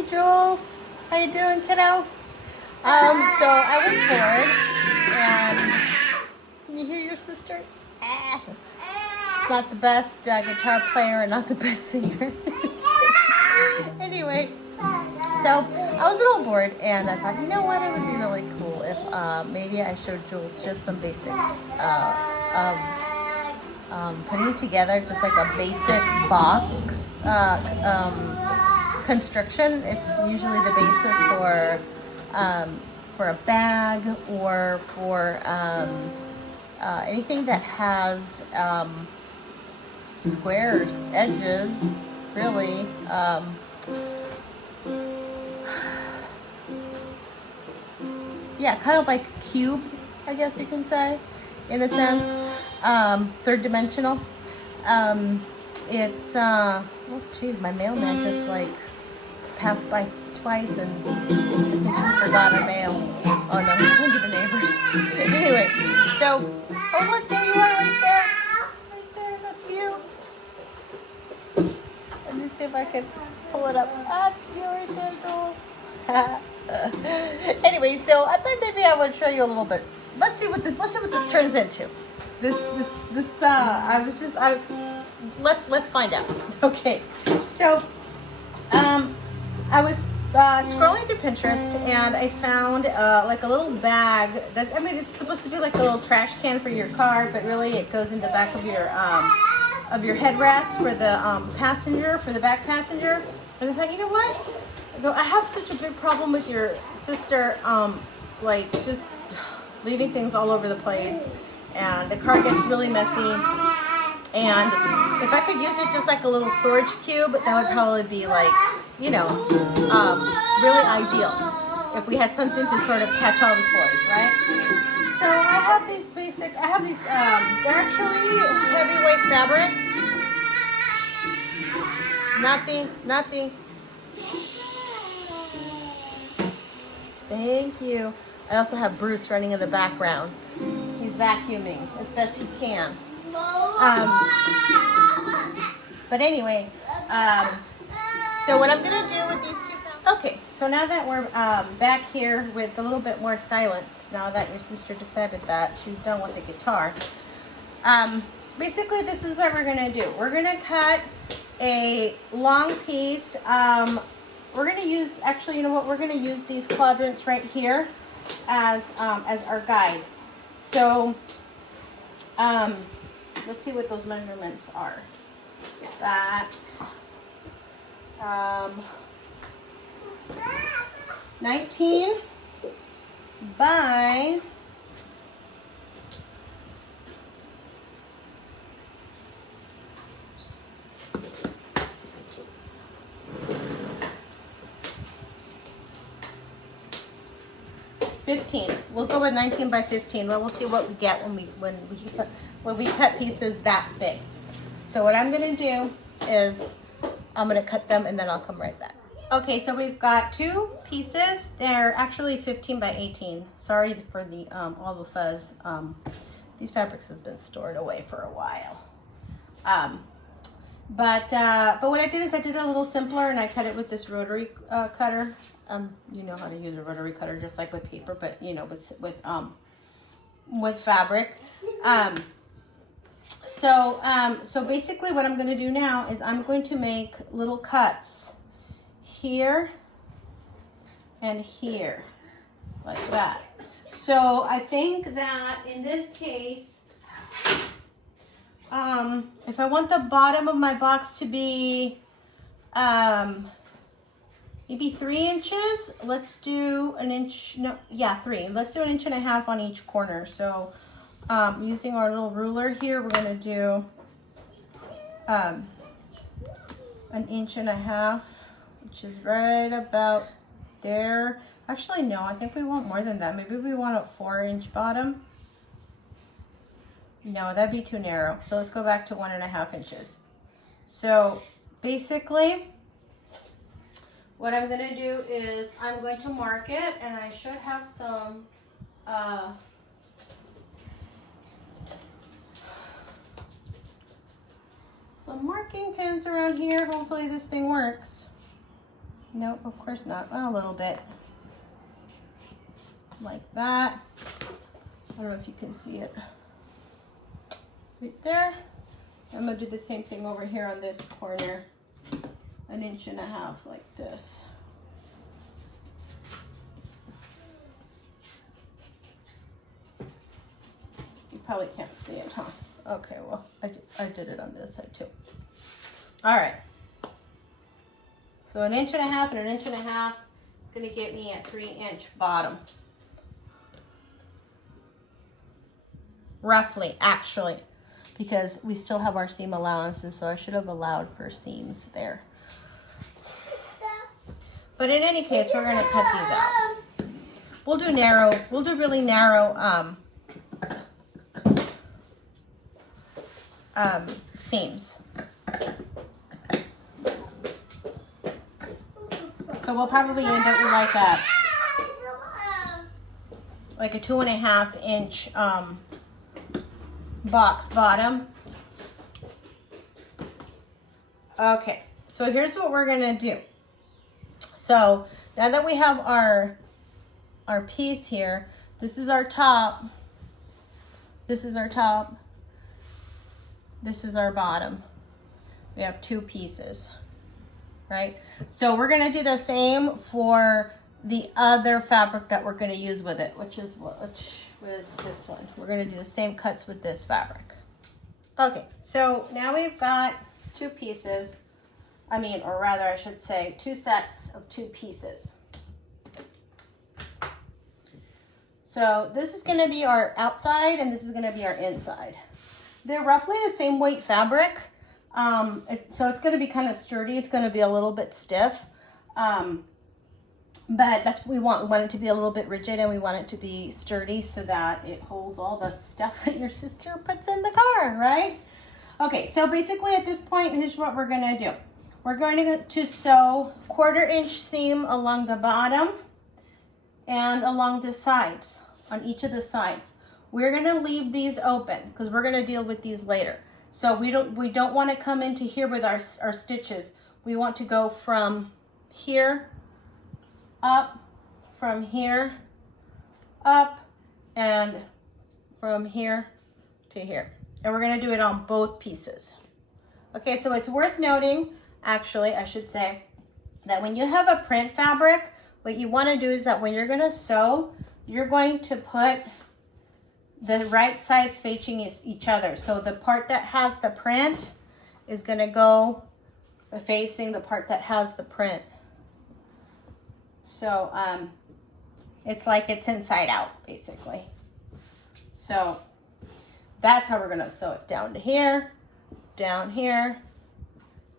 Hey Jules, how you doing, kiddo? So I was bored, and can you hear your sister? Ah. She's not the best guitar player and not the best singer. Anyway, so I was a little bored, and I thought, you know what, it would be really cool if maybe I showed Jules just some basics of putting together just like a basic box construction. It's usually the basis for a bag or for anything that has square edges, really. Yeah, kind of like a cube, I guess you can say, in a sense. Third dimensional. It's oh geez, my mailman just like passed by twice and forgot our mail. Oh no, he's going to the neighbors. Anyway, so oh look, there you are, right there. Right there, that's you. Let me see if I can pull it up. That's you right there, Jules. Anyway, so I thought maybe I would show you a little bit. Let's see what this turns into. Let's find out. Okay, so I was scrolling through Pinterest and I found like a little bag that, I mean, it's supposed to be like a little trash can for your car, but really it goes in the back of your headrest for the passenger, for the back passenger. And I thought, you know what? I have such a big problem with your sister, like just leaving things all over the place, and the car gets really messy. And if I could use it just like a little storage cube, that would probably be like, you know, really ideal if we had something to sort of catch all the toys, right? So I have these they're actually heavyweight fabrics. Nothing. Thank you. I also have Bruce running in the background. He's vacuuming as best he can. But anyway, so what I'm going to do with these two... Okay, so now that we're back here with a little bit more silence, now that your sister decided that she's done with the guitar, basically this is what we're going to do. We're going to cut a long piece. We're going to use, actually, you know what? We're going to use these quadrants right here as our guide. So, let's see what those measurements are. That's 19 by 15. We'll go with 19 by 15. Well, we'll see what we get when we cut pieces that big. So what I'm going to do is I'm going to cut them and then I'll come right back. Okay, so we've got two pieces. They're actually 15 by 18. Sorry for the all the fuzz. These fabrics have been stored away for a while. But what I did is I did it a little simpler and I cut it with this rotary cutter. You know how to use a rotary cutter just like with paper, but you know, with fabric. So basically what I'm going to do now is I'm going to make little cuts here and here, like that. So I think that in this case, if I want the bottom of my box to be maybe 3 inches, let's do an inch, no, yeah, 3. Let's do 1.5 inches on each corner. So using our little ruler here, we're going to do 1.5 inches, which is right about there. Actually, no, I think we want more than that. Maybe we want a 4-inch bottom. No, that'd be too narrow. So let's go back to 1.5 inches. So basically, what I'm going to do is I'm going to mark it, and I should have some marking pens around here. Hopefully this thing works. No, of course not. A little bit. Like that. I don't know if you can see it. Right there. I'm gonna do the same thing over here on this corner. 1.5 inches like this. You probably can't see it, huh? Okay, well, I did it on this side too. All right. So 1.5 inches and 1.5 inches, gonna get me a 3-inch bottom. Roughly, actually, because we still have our seam allowances, so I should have allowed for seams there. But in any case, we're gonna cut these out. We'll do really narrow seams. So we'll probably end up with like a 2.5 inch box bottom. Okay, so here's what we're gonna do. So now that we have our piece here, this is our top, this is our top, this is our bottom. We have 2 pieces, right? So we're gonna do the same for the other fabric that we're gonna use with it, which was this one. We're gonna do the same cuts with this fabric. Okay, so now we've got 2 pieces. Or rather I should say 2 sets of 2 pieces. So this is gonna be our outside and this is gonna be our inside. They're roughly the same weight fabric. So it's gonna be kind of sturdy. It's gonna be a little bit stiff. But that's what we want. We want it to be a little bit rigid and we want it to be sturdy so that it holds all the stuff that your sister puts in the car, right? Okay, so basically at this point, here's what we're gonna do. We're going to sew 1/4 inch seam along the bottom and along the sides, on each of the sides. We're gonna leave these open because we're gonna deal with these later. So we don't want to come into here with our stitches. We want to go from here up, from here up, and from here to here. And we're gonna do it on both pieces. Okay, so it's worth noting, actually, I should say, that when you have a print fabric, what you wanna do is that when you're gonna sew, you're going to put the right size facing each other. So the part that has the print is gonna go facing the part that has the print. So it's like it's inside out, basically. So that's how we're gonna sew it down to here,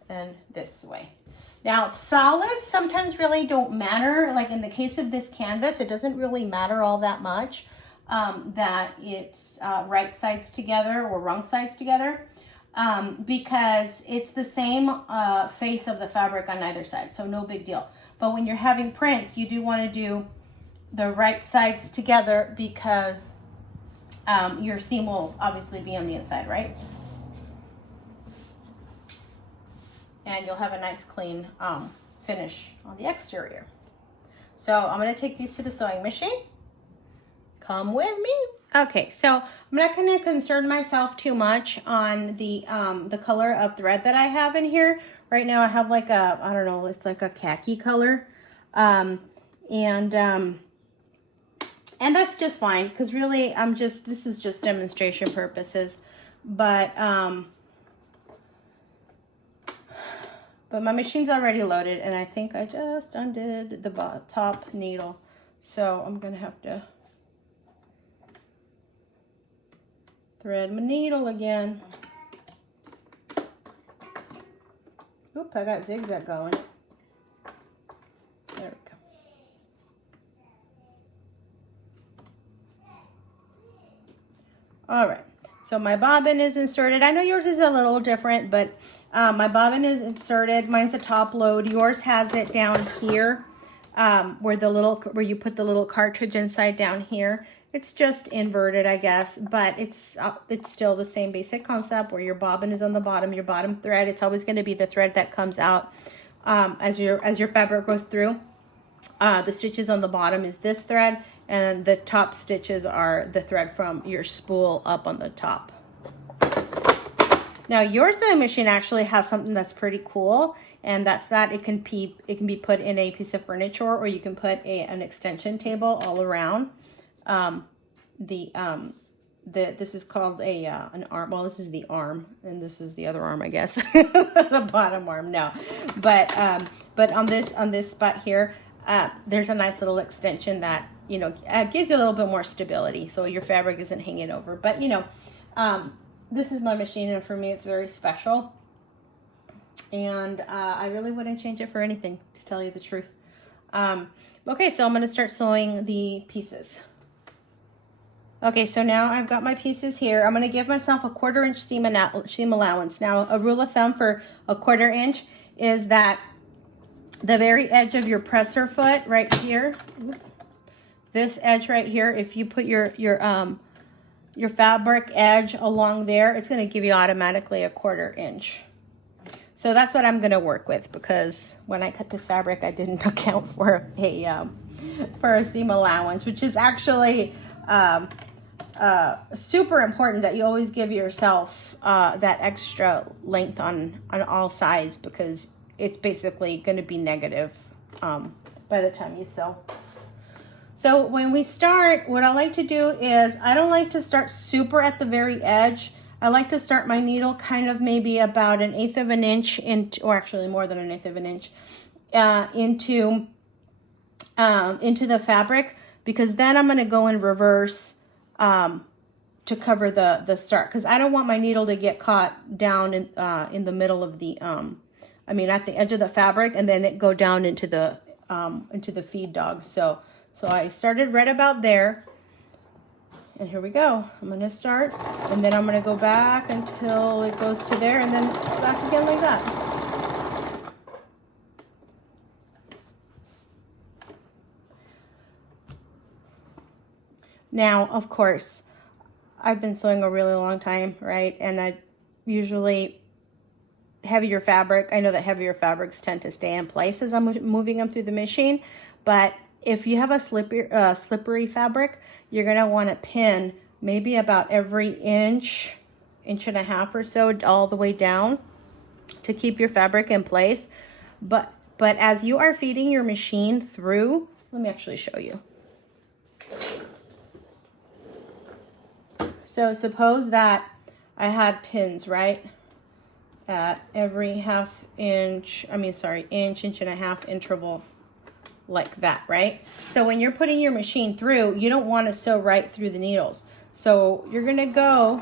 and this way. Now, solids sometimes really don't matter. Like in the case of this canvas, it doesn't really matter all that much that it's right sides together or wrong sides together because it's the same face of the fabric on either side, so no big deal. But when you're having prints, you do want to do the right sides together because your seam will obviously be on the inside, right? And you'll have a nice clean finish on the exterior. So I'm gonna take these to the sewing machine. Come with me. Okay, so I'm not gonna concern myself too much on the color of thread that I have in here. Right now I have like a, I don't know, it's like a khaki color. And that's just fine because really this is just demonstration purposes. But my machine's already loaded and I think I just undid the top needle. So I'm gonna have to thread my needle again. Oop, I got zigzag going. There we go. All right, so my bobbin is inserted. I know yours is a little different, but my bobbin is inserted. Mine's a top load. Yours has it down here, where you put the little cartridge inside down here. It's just inverted, I guess, but it's still the same basic concept where your bobbin is on the bottom, your bottom thread. It's always going to be the thread that comes out as your fabric goes through. The stitches on the bottom is this thread, and the top stitches are the thread from your spool up on the top. Now your sewing machine actually has something that's pretty cool, and that's that it can be put in a piece of furniture, or you can put an extension table all around. This is called an arm. Well, this is the arm, and this is the other arm, I guess. The bottom arm, no. But on this spot here, there's a nice little extension that, you know, gives you a little bit more stability, so your fabric isn't hanging over. But, you know, this is my machine, and for me, it's very special. And I really wouldn't change it for anything, to tell you the truth. Okay, so I'm going to start sewing the pieces. Okay, so now I've got my pieces here. I'm going to give myself a 1/4 inch seam allowance. Now, a rule of thumb for a 1/4 inch is that the very edge of your presser foot right here, this edge right here, if you put your fabric edge along there, it's going to give you automatically a 1/4 inch. So that's what I'm going to work with, because when I cut this fabric, I didn't account for a seam allowance, which is actually super important, that you always give yourself that extra length on all sides, because it's basically going to be negative by the time you sew. So when we start, what I like to do is, I don't like to start super at the very edge. I like to start my needle kind of maybe about 1/8 of an inch, or actually more than 1/8 of an inch, into the fabric, because then I'm going to go in reverse to cover the start, because I don't want my needle to get caught down in the middle of the at the edge of the fabric, and then it go down into the feed dogs. So I started right about there, and here we go. I'm going to start, and then I'm going to go back until it goes to there, and then back again like that. Now, of course, I've been sewing a really long time, right? And I usually heavier fabric. I know that heavier fabrics tend to stay in place as I'm moving them through the machine, but if you have a slippery fabric, you're going to want to pin maybe about every inch and a half or so, all the way down, to keep your fabric in place. But as you are feeding your machine through, let me actually show you. So suppose that I had pins, right, at every inch and a half interval, like that, right? So when you're putting your machine through, you don't want to sew right through the needles. So you're going to go,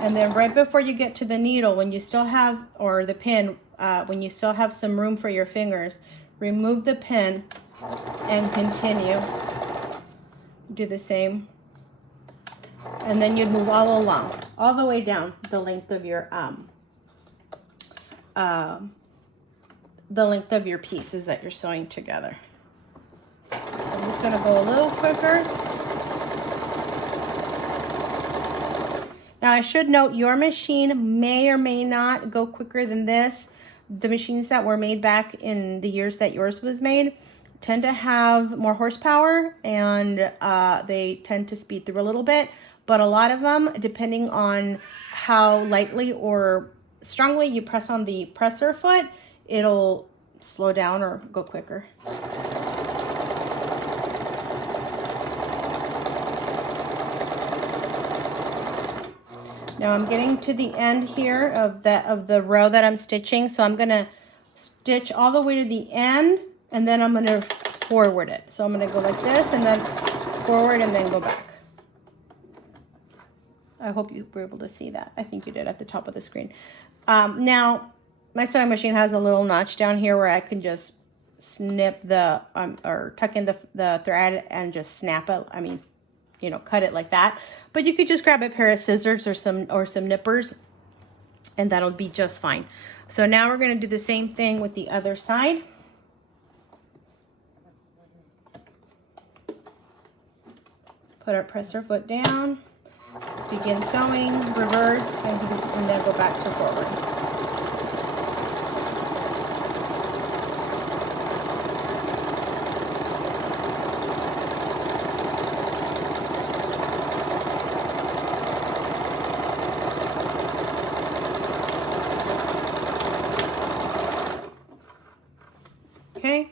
and then right before you get to the needle, when you still have, or the pin, when you still have some room for your fingers, remove the pin and continue. Do the same. And then you'd move all along, all the way down the length of your pieces that you're sewing together. So I'm just going to go a little quicker. Now I should note, your machine may or may not go quicker than this. The machines that were made back in the years that yours was made tend to have more horsepower, and they tend to speed through a little bit. But a lot of them, depending on how lightly or strongly you press on the presser foot, it'll slow down or go quicker. Now I'm getting to the end here of the row that I'm stitching, so I'm gonna stitch all the way to the end, and then I'm gonna forward it. So I'm gonna go like this, and then forward, and then go back. I hope you were able to see that. I think you did at the top of the screen. Now, my sewing machine has a little notch down here where I can just snip or tuck in the thread and just snap it. I mean, you know, cut it like that. But you could just grab a pair of scissors or some nippers, and that'll be just fine. So now we're going to do the same thing with the other side. Put our presser foot down. Begin sewing, reverse, and then go back to forward. Okay,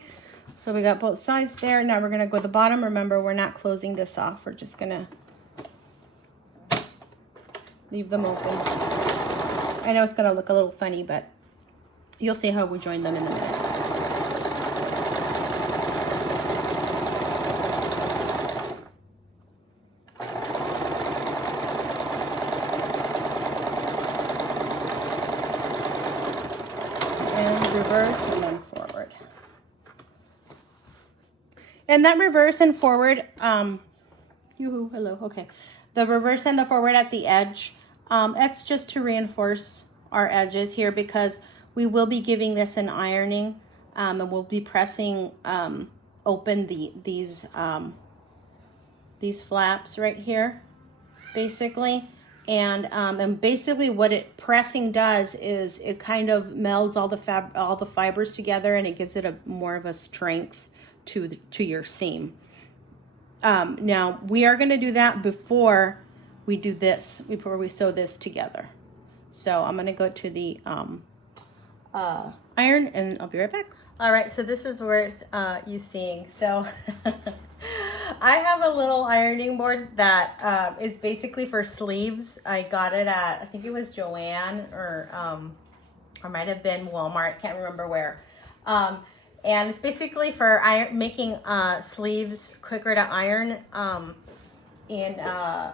so we got both sides there. Now we're gonna go to the bottom. Remember, we're not closing this off. We're just gonna leave them open. I know it's gonna look a little funny, but you'll see how we join them in a minute. And reverse and then forward. And that reverse and forward, yoo-hoo, hello, okay. The reverse and the forward at the edge, that's just to reinforce our edges here, because we will be giving this an ironing, and we'll be pressing open these flaps right here, basically. And basically what it pressing does is it kind of melds all the fibers together, and it gives it more of a strength to your seam. Now we are going to do that before we do this, before we sew this together. So I'm going to go to the iron, and I'll be right back. All right, so this is worth you seeing. So I have a little ironing board that is basically for sleeves. I got it at, I think it was Joann, or might have been Walmart, can't remember where. And it's basically for making sleeves quicker to iron in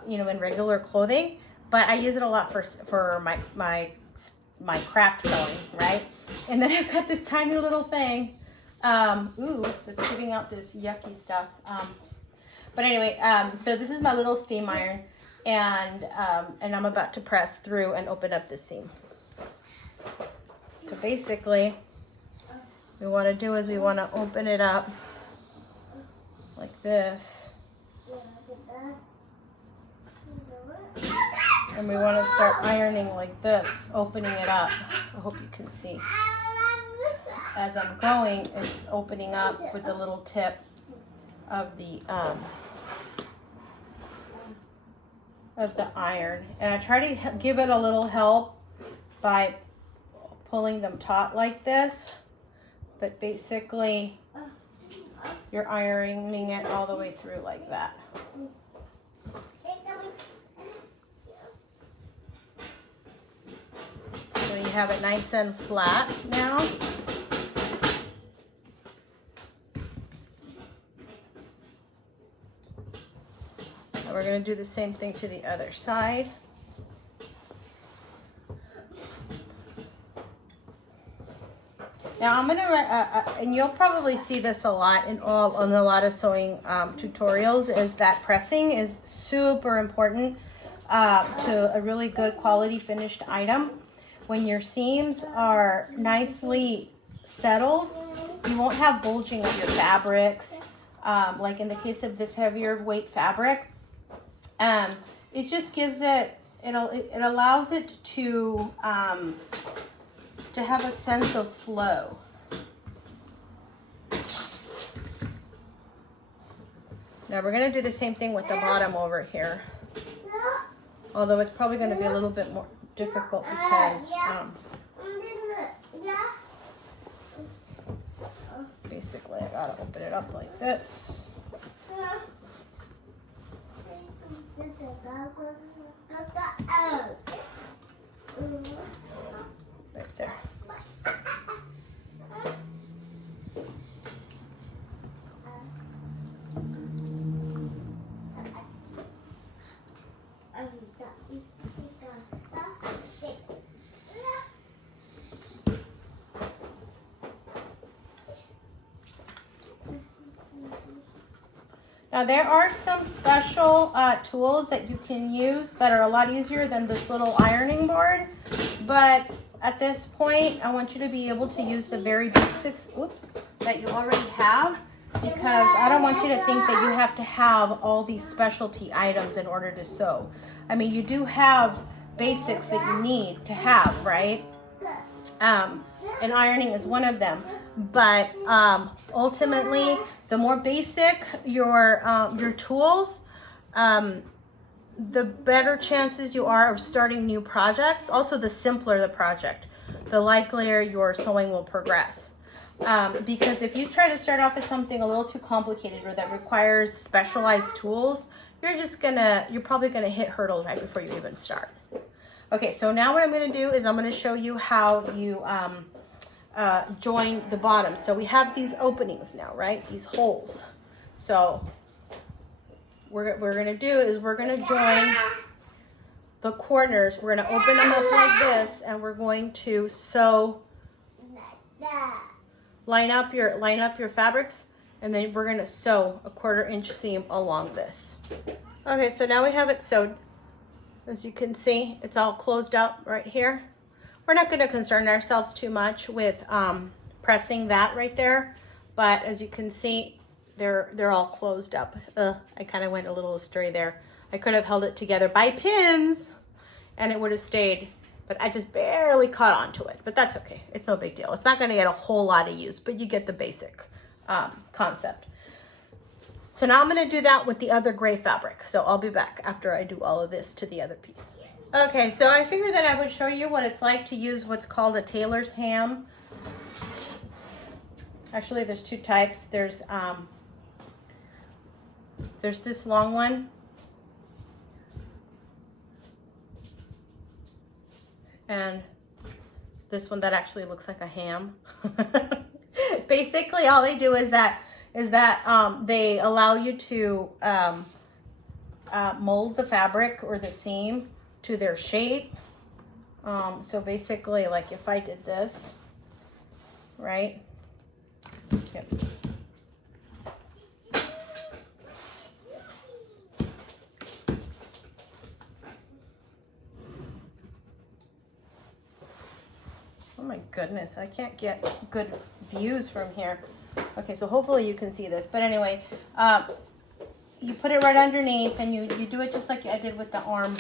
in regular clothing. But I use it a lot for my craft sewing, right? And then I've got this tiny little thing. Ooh, it's giving out this yucky stuff. But anyway, so this is my little steam iron, and I'm about to press through and open up the seam. So basically, what we want to do is we want to open it up like this. And we want to start ironing like this, opening it up. I hope you can see. As I'm going, it's opening up with the little tip of the iron. And I try to give it a little help by pulling them taut like this. But basically, you're ironing it all the way through like that. So you have it nice and flat now. And we're going to do the same thing to the other side. Now I'm going to, and you'll probably see this a lot in a lot of sewing tutorials, is that pressing is super important to a really good quality finished item. When your seams are nicely settled, you won't have bulging of your fabrics. Like in the case of this heavier weight fabric, it just gives it allows it to have a sense of flow. Now we're going to do the same thing with the bottom over here. Although it's probably going to be a little bit more difficult because basically I gotta open it up like this. Right there. Now there are some special tools that you can use that are a lot easier than this little ironing board, but at this point I want you to be able to use the very basics, that you already have, because I don't want you to think that you have to have all these specialty items in order to sew. I mean, you do have basics that you need to have, right? And ironing is one of them, but ultimately, the more basic your tools, the better chances you are of starting new projects. Also, the simpler the project, the likelier your sewing will progress. Because if you try to start off with something a little too complicated or that requires specialized tools, you're probably gonna hit hurdles right before you even start. Okay, so now what I'm gonna do is I'm gonna show you how you join the bottom. So we have these openings now, right? These holes. So what we're gonna do is we're gonna join the corners. We're gonna open them up like this, and we're going to sew. Line up your fabrics, and then we're gonna sew a 1/4 inch seam along this. Okay, so now we have it sewed. As you can see, it's all closed up right here. We're not gonna concern ourselves too much with pressing that right there, but as you can see, they're all closed up. I kind of went a little astray there. I could have held it together by pins and it would have stayed, but I just barely caught onto it, but that's okay. It's no big deal. It's not gonna get a whole lot of use, but you get the basic concept. So now I'm gonna do that with the other gray fabric. So I'll be back after I do all of this to the other piece. Okay, so I figured that I would show you what it's like to use what's called a tailor's ham. Actually, there's 2 types. There's this long one. And this one that actually looks like a ham. Basically, all they do is that they allow you to mold the fabric or the seam to their shape. So basically, like if I did this, right? Yep. Oh my goodness, I can't get good views from here. Okay, so hopefully you can see this. But anyway, you put it right underneath, and you do it just like I did with the arm.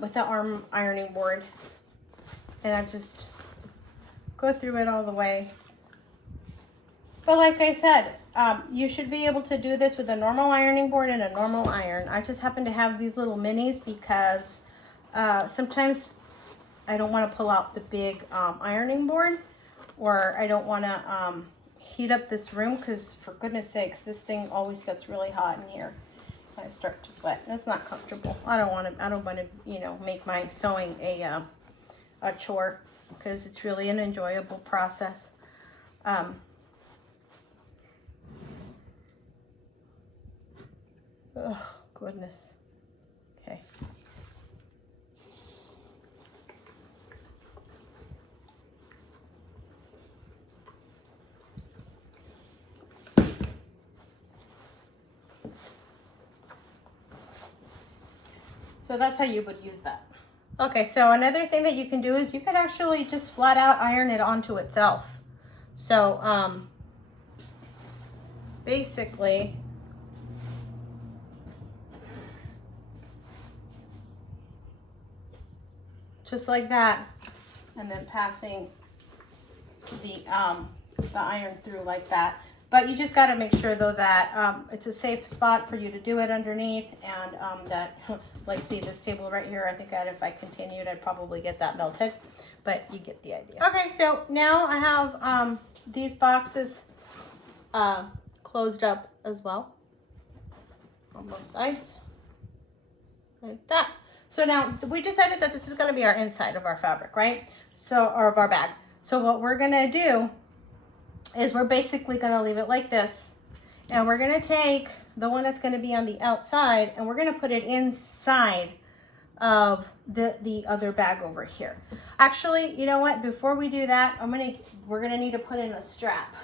With the arm ironing board. And I just go through it all the way. But like I said, you should be able to do this with a normal ironing board and a normal iron. I just happen to have these little minis because sometimes I don't want to pull out the big ironing board, or I don't want to heat up this room because, for goodness sakes, this thing always gets really hot in here. I start to sweat. That's not comfortable. I don't want to, you know, make my sewing a chore, because it's really an enjoyable process. Oh, goodness. Okay. So that's how you would use that. Okay, so another thing that you can do is you could actually just flat out iron it onto itself. So basically, just like that, and then passing the iron through like that. But you just got to make sure though that it's a safe spot for you to do it underneath, and that, like, see this table right here, I think if I continued, I'd probably get that melted, but you get the idea. Okay, so now I have these boxes closed up as well on both sides, like that. So now we decided that this is going to be our inside of our fabric, right? So, or of our bag. So what we're going to do is we're basically going to leave it like this, and we're going to take the one that's going to be on the outside, and we're going to put it inside of the other bag over here. Actually, you know what? Before we do that, we're going to need to put in a strap.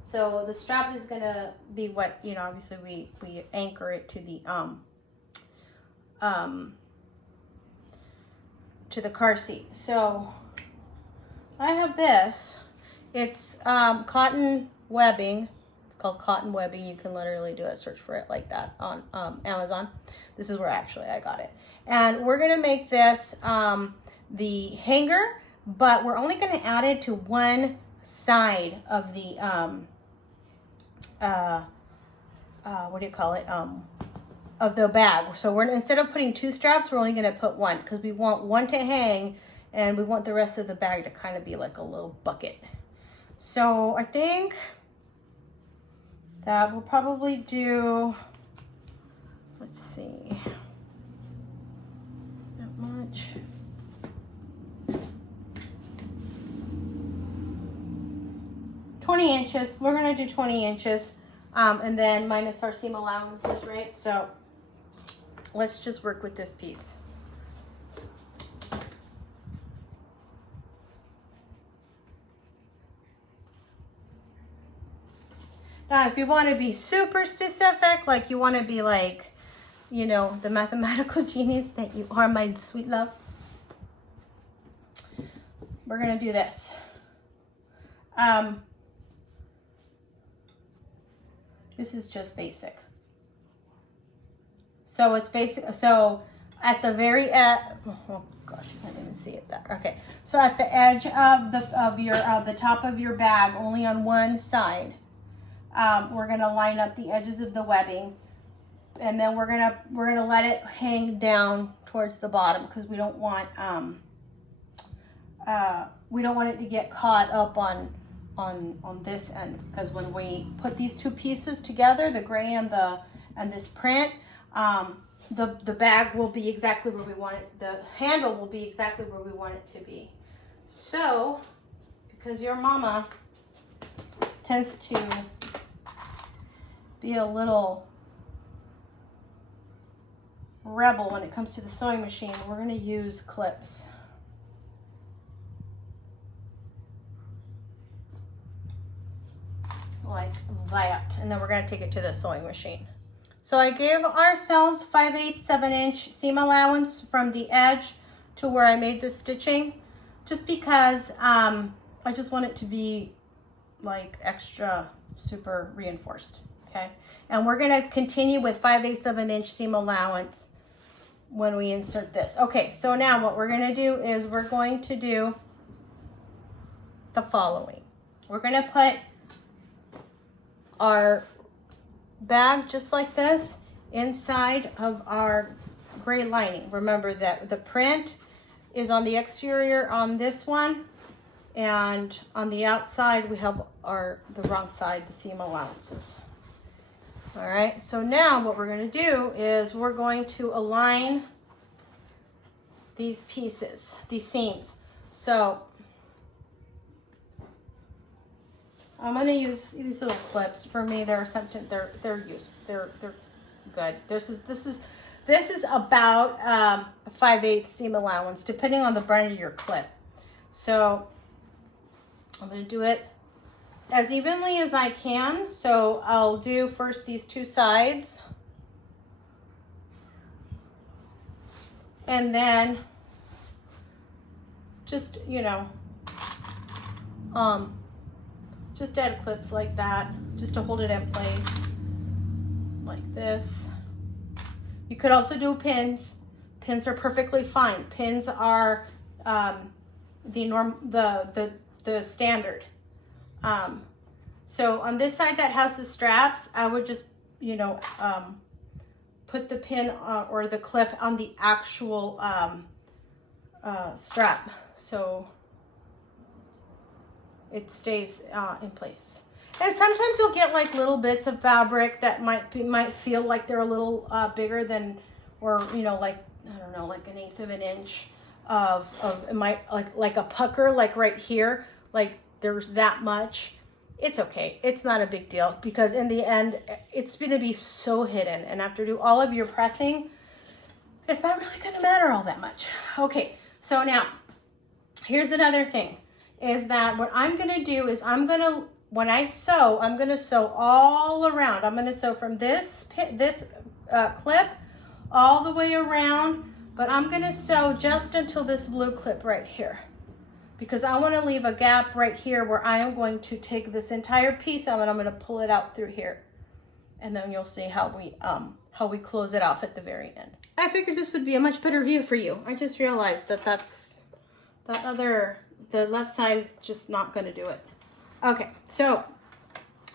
So the strap is going to be what, you know, obviously we anchor it to the car seat. So I have this. It's cotton webbing. It's called cotton webbing. You can literally do a search for it like that on Amazon. This is where actually I got it. And we're going to make this the hanger, but we're only going to add it to one side of the, what do you call it? Of the bag. So instead of putting 2 straps, we're only going to put one, because we want one to hang And we want the rest of the bag to kind of be like a little bucket. So I think that we'll probably do, let's see, not much. $20. We're gonna do 20 inches, and then minus our seam allowances, right? So let's just work with this piece. Now, if you want to be super specific, like you want to be like, you know, the mathematical genius that you are, my sweet love, we're going to do this. This is just basic. So it's basic. So at the very edge, oh gosh, you can't even see it there. Okay. So at the edge of the top of your bag, only on one side, we're gonna line up the edges of the webbing, and then we're gonna let it hang down towards the bottom because we don't want it to get caught up on this end, because when we put these two pieces together, the gray and this print, the bag will be exactly where we want it. The handle will be exactly where we want it to be. So, because your mama tends to be a little rebel when it comes to the sewing machine, we're going to use clips. Like that, and then we're going to take it to the sewing machine. So I gave ourselves 5/8, 7-inch seam allowance from the edge to where I made the stitching, just because I just want it to be like extra super reinforced. Okay, and we're going to continue with 5/8, 7-inch seam allowance when we insert this. Okay, so now what we're going to do is we're going to do the following. We're going to put our bag just like this inside of our gray lining. Remember that the print is on the exterior on this one, and on the outside we have the wrong side, the seam allowances. All right, so now what we're going to do is we're going to align these pieces, these seams. So I'm going to use these little clips. For me, they're something, they're good. This is about 5/8 seam allowance, depending on the brand of your clip. So I'm going to do it as evenly as I can. So I'll do first these two sides, and then just, you know, just add clips like that, just to hold it in place, like this. You could also do pins. Pins are perfectly fine. Pins are the standard. So on this side that has the straps, I would just, you know, put the pin or the clip on the actual strap, so it stays in place. And sometimes you'll get like little bits of fabric that might feel like they're a little bigger than, or you know, like, I don't know, like 1/8 of an inch of it might like a pucker, like right here, like there's that much. It's okay. It's not a big deal, because in the end it's going to be so hidden, and after do all of your pressing, it's not really going to matter all that much. Okay, so now here's another thing, is that what I'm going to do is when I sew, I'm going to sew all around. I'm going to sew from this clip all the way around, but I'm going to sew just until this blue clip right here, because I want to leave a gap right here where I am going to take this entire piece out and I'm going to pull it out through here, and then you'll see how we close it off at the very end. I figured this would be a much better view for you. I just realized that the left side is just not going to do it. Okay, so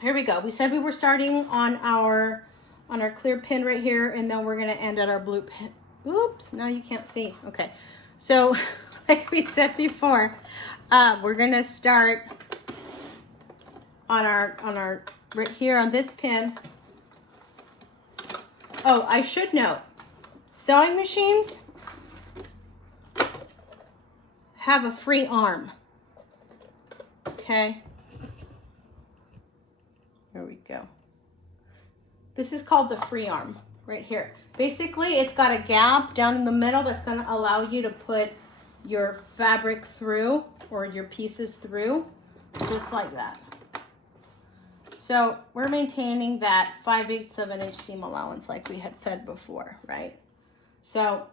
here we go. We said we were starting on our clear pin right here, and then we're going to end at our blue pin. Oops, now you can't see. Okay, so like we said before, we're gonna start on our right here on this pin. Oh, I should note, sewing machines have a free arm. Okay. Here we go. This is called the free arm right here. Basically, it's got a gap down in the middle that's going to allow you to put your fabric through or your pieces through, just like that. So we're maintaining that 5/8 of an inch seam allowance like we had said before, right? So,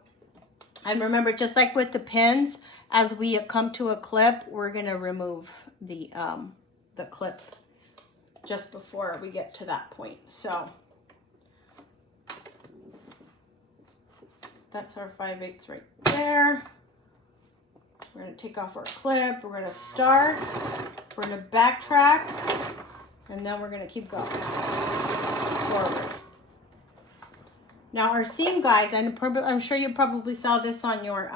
and remember, just like with the pins, as we come to a clip, we're going to remove the clip just before we get to that point. So that's our 5/8 right there. We're going to take off our clip. We're going to start. We're going to backtrack. And then we're going to keep going forward. Now our seam guides, and I'm sure you probably saw this on your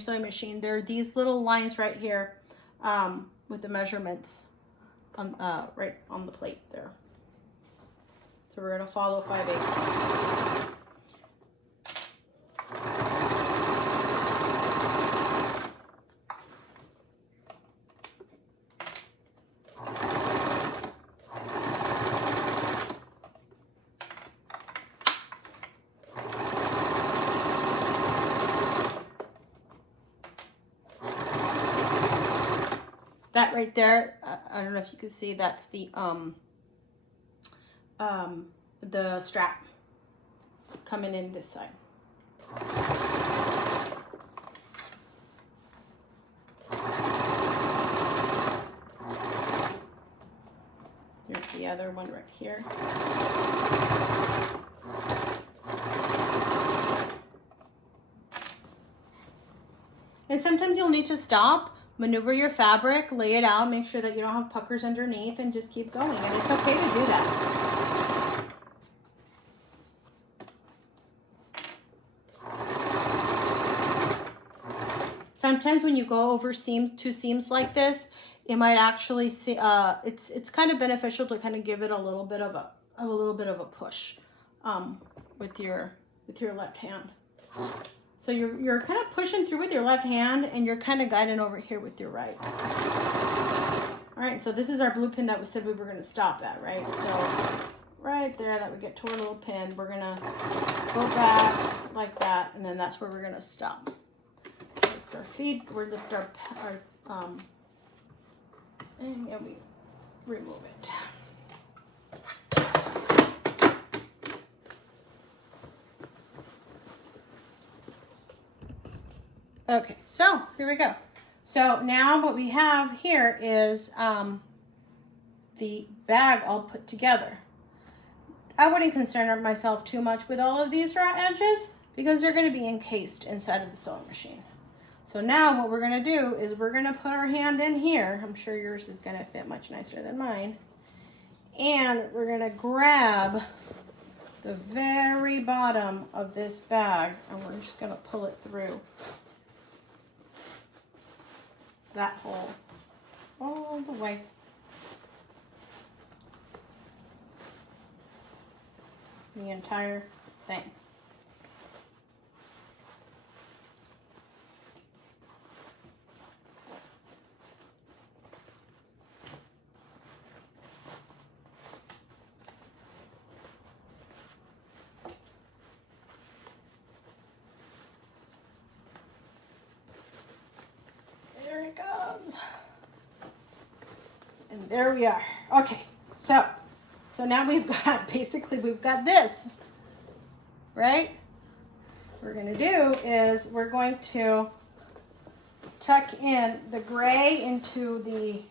sewing machine. There are these little lines right here with the measurements on right on the plate there. So we're going to follow 5/8. That right there, I don't know if you can see, that's the strap coming in this side. Here's the other one right here. And sometimes you'll need to stop, maneuver your fabric, lay it out, make sure that you don't have puckers underneath, and just keep going. And it's okay to do that. Sometimes when you go over two seams like this, it might actually see, it's kind of beneficial to kind of give it a little bit of a push with your left hand. So you're kind of pushing through with your left hand, and you're kind of guiding over here with your right. All right, so this is our blue pin that we said we were going to stop at, right? So right there, that we get to our little pin, we're going to go back like that, and then that's where we're going to stop. Lift our feet, we lift our and we remove it. Okay, so here we go. So now what we have here is the bag all put together. I wouldn't concern myself too much with all of these raw edges because they're going to be encased inside of the sewing machine. So now what we're going to do is we're going to put our hand in here. I'm sure yours is going to fit much nicer than mine. And we're going to grab the very bottom of this bag, and we're just going to pull it through that hole all the way. The entire thing. There it goes. And there we are. Okay, so now we've got this, right? What we're going to do is we're going to tuck in the gray into the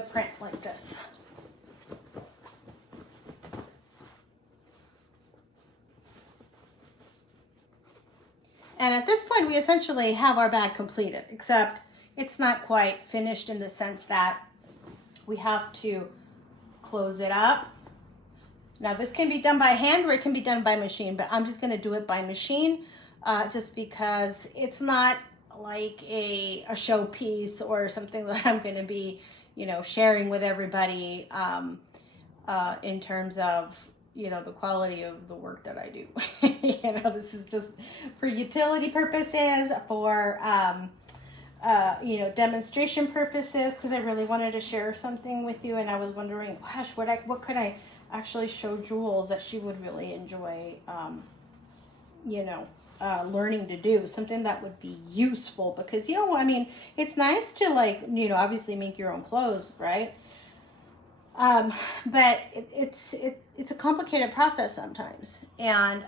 print like this. And at this point, we essentially have our bag completed, except it's not quite finished in the sense that we have to close it up Now this can be done by hand or it can be done by machine, but I'm just going to do it by machine just because it's not like a showpiece or something that I'm going to be, you know, sharing with everybody in terms of, you know, the quality of the work that I do. You know, this is just for utility purposes, for you know, demonstration purposes, because I really wanted to share something with you, and I was wondering, gosh, what could I actually show Jules that she would really enjoy, you know, learning to do something that would be useful, because, you know, I mean, it's nice to, like, you know, obviously make your own clothes, right? But it's a complicated process sometimes, and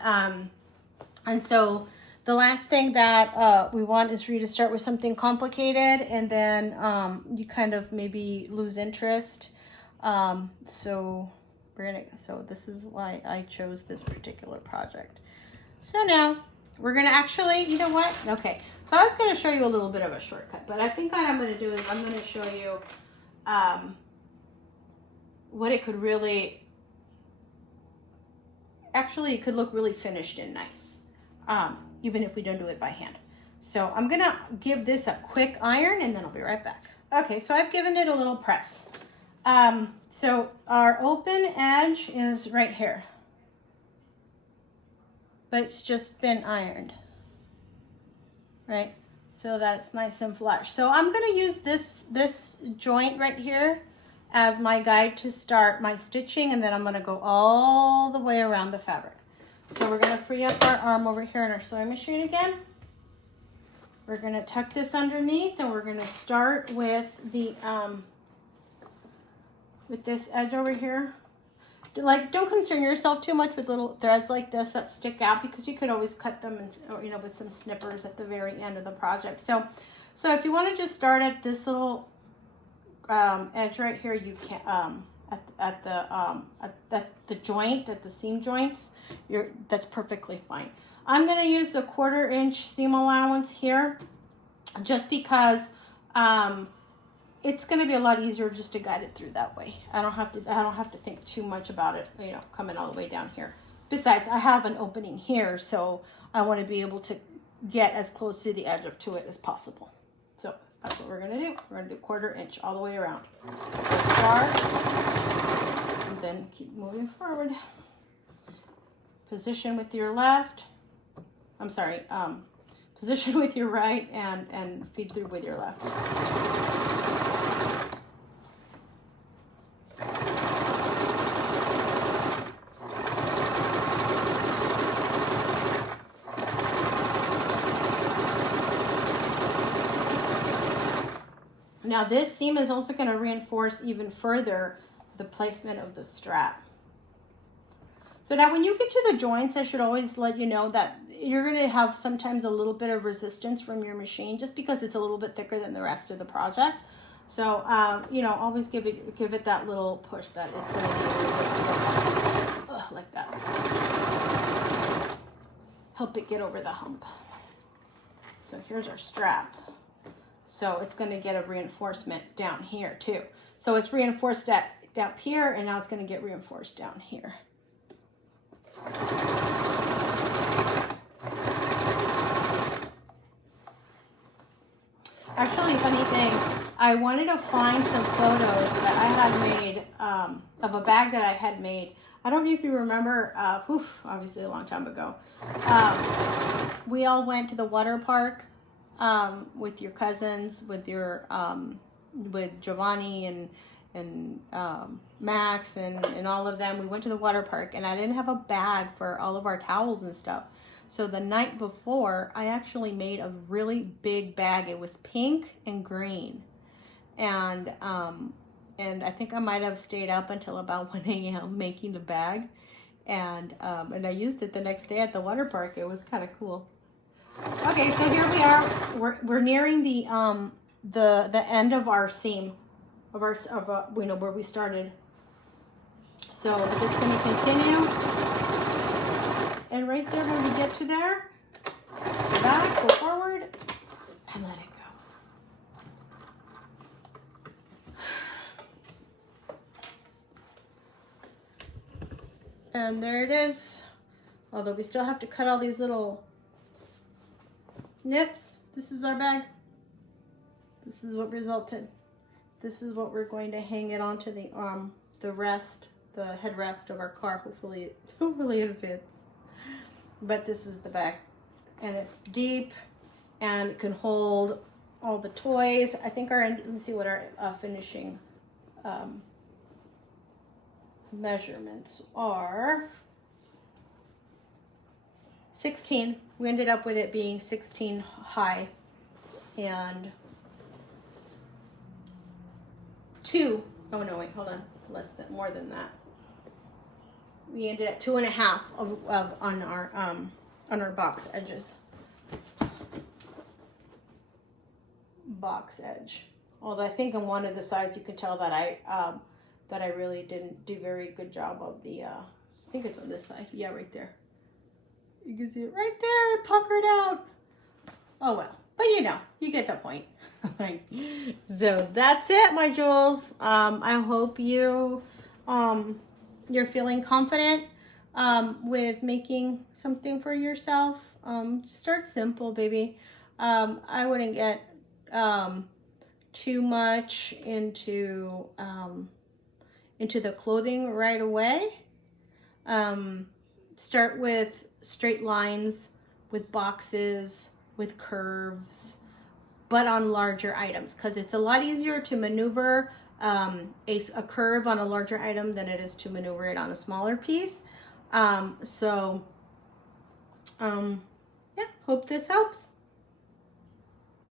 so the last thing that we want is for you to start with something complicated, and then you kind of maybe lose interest. So this is why I chose this particular project. So now we're gonna actually, you know what? Okay, so I was gonna show you a little bit of a shortcut, but I think what I'm gonna do is I'm gonna show you what it could really, actually it could look really finished and nice, even if we don't do it by hand. So I'm gonna give this a quick iron and then I'll be right back. Okay, so I've given it a little press. So our open edge is right here, but it's just been ironed, right? So that it's nice and flush. So I'm gonna use this joint right here as my guide to start my stitching, and then I'm gonna go all the way around the fabric. So we're gonna free up our arm over here in our sewing machine again. We're gonna tuck this underneath, and we're gonna start with the with this edge over here. Like, don't concern yourself too much with little threads like this that stick out, because you could always cut them, or, you know, with some snippers at the very end of the project. So if you want to just start at this little edge right here, you can at the joint, at the seam joints, that's perfectly fine. I'm going to use the 1/4 inch seam allowance here, just because it's going to be a lot easier just to guide it through that way. I don't have to think too much about it, you know, coming all the way down here. Besides, I have an opening here, so I want to be able to get as close to the edge up to it as possible. So that's what we're going to do. We're going to do 1/4 inch all the way around. Start, and then keep moving forward. Position with your left. I'm sorry. Position with your right, and feed through with your left. Now this seam is also going to reinforce even further the placement of the strap. So now when you get to the joints, I should always let you know that you're going to have sometimes a little bit of resistance from your machine, just because it's a little bit thicker than the rest of the project. So, you know, always give it that little push that it's going to be like that. Help it get over the hump. So here's our strap. So it's going to get a reinforcement down here too. So it's reinforced down here, and now it's going to get reinforced down here. Actually, funny thing, I wanted to find some photos that I had made of a bag that I had made. I don't know if you remember, obviously a long time ago. We all went to the water park with your cousins, with Giovanni and Max and all of them. We went to the water park, and I didn't have a bag for all of our towels and stuff. So the night before, I actually made a really big bag. It was pink and green, and I think I might have stayed up until about 1 a.m. making the bag, and I used it the next day at the water park. It was kind of cool. Okay, so here we are. We're nearing the end of our seam, you know, where we started. So we're just going to continue, and right there when we get to there, go back, go forward, and let it go. And there it is. Although we still have to cut all these little nips. This is our bag. This is what resulted. This is what we're going to hang it onto the headrest of our car. Hopefully it fits. But this is the bag. And it's deep and it can hold all the toys. I think let me see what our finishing measurements are. 16. We ended up with it being 16 high and 2. Oh no, wait, hold on. More than that. We ended at 2.5 on our box edges. Box edge. Although I think on one of the sides you can tell that I really didn't do very good job of the. I think it's on this side. Yeah, right there. You can see it right there, puckered out. Oh well, but you get the point. So that's it, my jewels. I hope you're feeling confident with making something for yourself. Start simple, baby. I wouldn't get too much into the clothing right away. Start with straight lines, with boxes, with curves, but on larger items, because it's a lot easier to maneuver a curve on a larger item than it is to maneuver it on a smaller piece. Yeah, hope this helps.